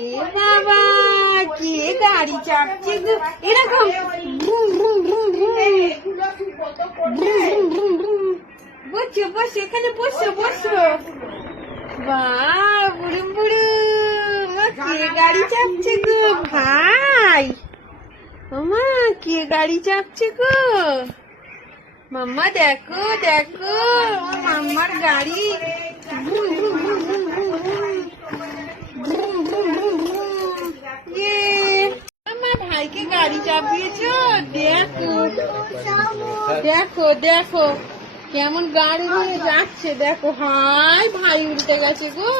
এ বাবা, কে গাড়ি চাপছে গো এরকম? বসো বসো, এখানে বসো বসো। বাহ, বুড়ুম বুড়ুম, কে গাড়ি চাপছে গো ভাই? মামা, কে গাড়ি চাপছে গো? মাম্মা দেখো দেখো, মাম্মার গাড়ি। আমার ভাইকে গাড়ি চাপিয়েছো, দেখো দেখো দেখো কেমন গাড়ি নিয়ে যাচ্ছে, দেখো। হাই, ভাই উল্টে গেছে গো।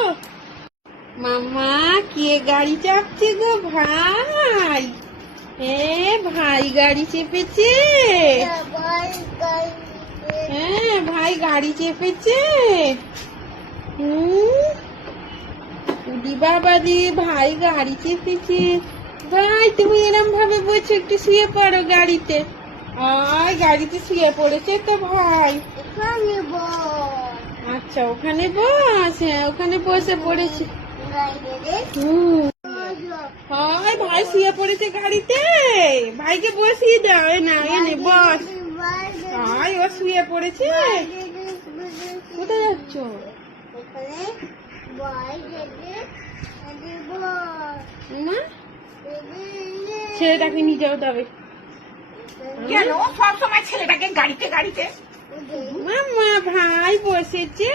মাম্মা, কে গাড়ি চাপছে গো ভাই? ভাই গাড়ি চেপেছে। হ্যাঁ, ভাই গাড়ি চেপেছে। বাবা দিয়ে ভাই গাড়ি চেপেছে। ভাই, তুমি এরম ভাবে বলছো, একটু শুয়ে পড়ো গাড়িতে। আয়, গাড়িতে শুয়ে পড়েছে তো ভাই। আচ্ছা, ওখানে বস। হ্যাঁ, ওখানে বসে পড়েছে। হাই, ভাই শুয়ে পড়েছে গাড়িতে। ভাইকে বসিয়ে দাও। না, এনে বস। হাই, ও শুয়ে পড়েছে। কোথায় যাচ্ছ? ছেলেটাকে নিয়ে যাও তবে। কেন সবসময় ছেলেটাকে গাড়িতে গাড়িতে? মামা, ভাই বসেছে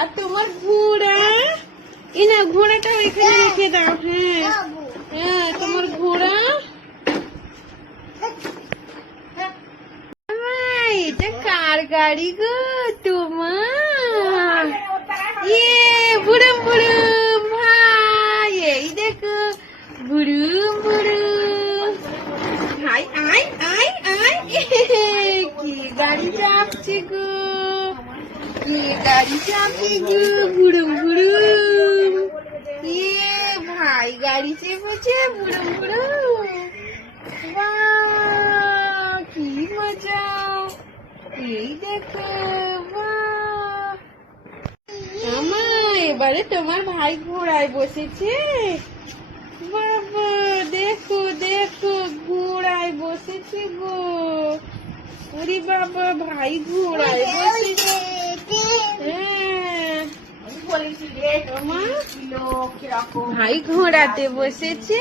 আর তোমার ঘোড়া। না, ঘোড়াটা ওইখানে রেখে দাও। হ্যাঁ হ্যাঁ, তোমার ঘোড়া। এটা কার গাড়ি গো? তোমার? বুড়ুম বুড়ুম ভাই, এই দেখো বুড়ুম বুড়ুম ভাই। আয় আয় আয়, কি গাড়ি চাপছে গো, কি গাড়ি চাপছে গো, বুড়ুম বুড়ুম। ভাই গাড়ি চেপেছে, বুড়ুম বুড়ুম। বাহ, কি মজা। এই দেখো, বাহ। মামা, এবারে তোমার ভাই ঘোড়ায় বসেছে। বাবা, দেখো দেখো, ঘোড়ায় বসেছে গো। ওরে বাবা, ভাই ঘোড়ায় বসেছে। হ্যাঁ, ভাই ঘোড়াতে বসেছে।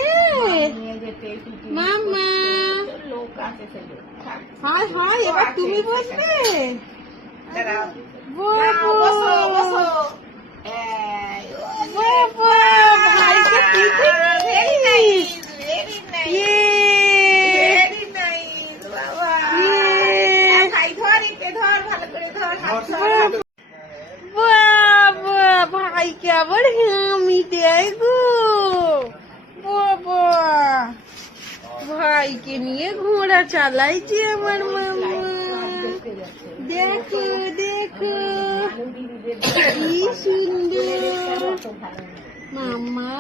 মামা, হাই হাই, এবার তুমি বসবে। ভাইকে পিঠে ভাইকে আবার হামি দেয় গো। বাবা, ভাইকে নিয়ে ঘোড়া চালাইছে আমার মামা। দেখো দেখো, কি সুন্দর। মামা,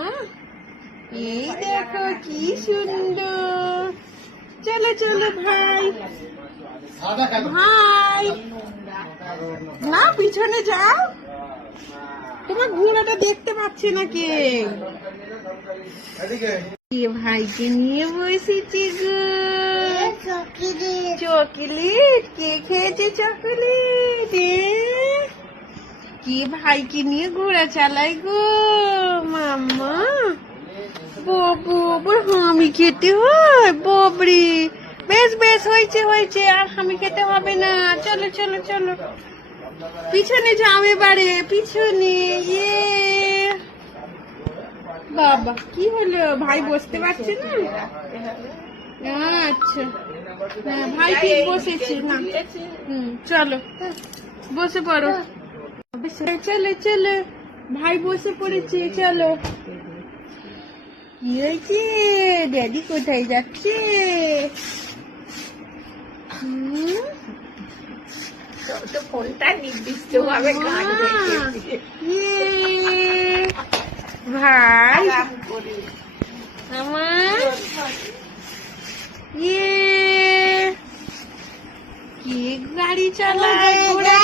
এই দেখো কি সুন্দর। চলো চলো ভাই, ভাই না, পিছনে যাও। তোমার ঘোড়াটা দেখতে পাচ্ছে না কে? ভাইকে নিয়ে বসেছি গো। চকলেট কে খেয়েছে? চকলেট। কি ভাইকে নিয়ে ঘোড়া চালাই গো মাম্মা। বাবু, হামি খেতে হয়? বাবরে, বেশ বেশ, হয়েছে হয়েছে, আর হামি খেতে হবে না। চলো চলো চলো, পিছনে যাও এবারে, পিছনে। বাবা, কি হলো? ভাই বসতে পারছে না? আচ্ছা, হ্যাঁ, ভাই ঠিক বসেছে না। চলো বসে পড়ো। চলো চলো, ভাই বসে পড়েছে। চলো। কি হয়েছে? ড্যাডি কোথায় যাচ্ছে? ফোনটা নির্দিষ্ট ভাবে ভাই, আমার কি গাড়ি চালায়, ঘোড়া